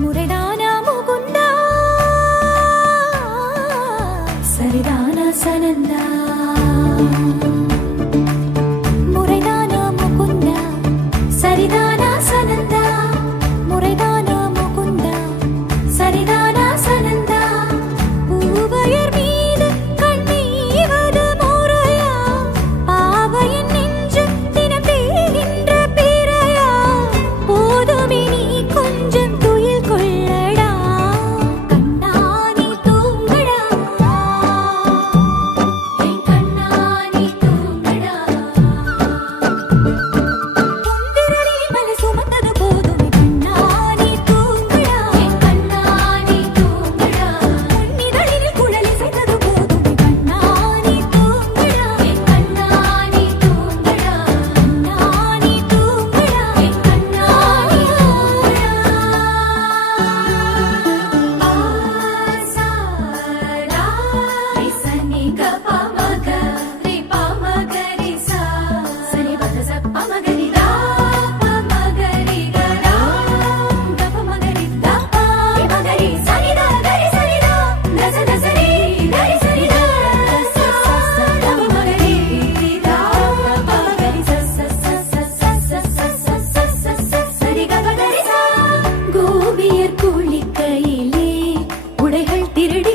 முறைதானா முகுந்தா சரிதானா சனந்தா முறைதானா முகுந்தா சரிதானா சனந்தா முறைதானா முகுந்தா சரிதானா சனந்தா பூவையர் மீது கண்ணீவது முறையா பாவையின் நெஞ்சு தினம் தேகின்ற பிறையா போதுமே நீ கொஞ்சம் கொள்ளடா கண்ணானி தூங்கடா என் கண்ணானி தூங்கடா பொந்திரடி மலை சுமந்தது போதுமே கண்ணானி தூங்கடா என் கண்ணானி தூங்கடா பொன்னிதழில் குழலி செய்தது போதுமே கண்ணானி தூங்கடா என் கண்ணானி தூங்கடா கண்ணானி தூங்கடா என் கண்ணானி கோபியர் குளிக்கையிலே உடைகள் திருடி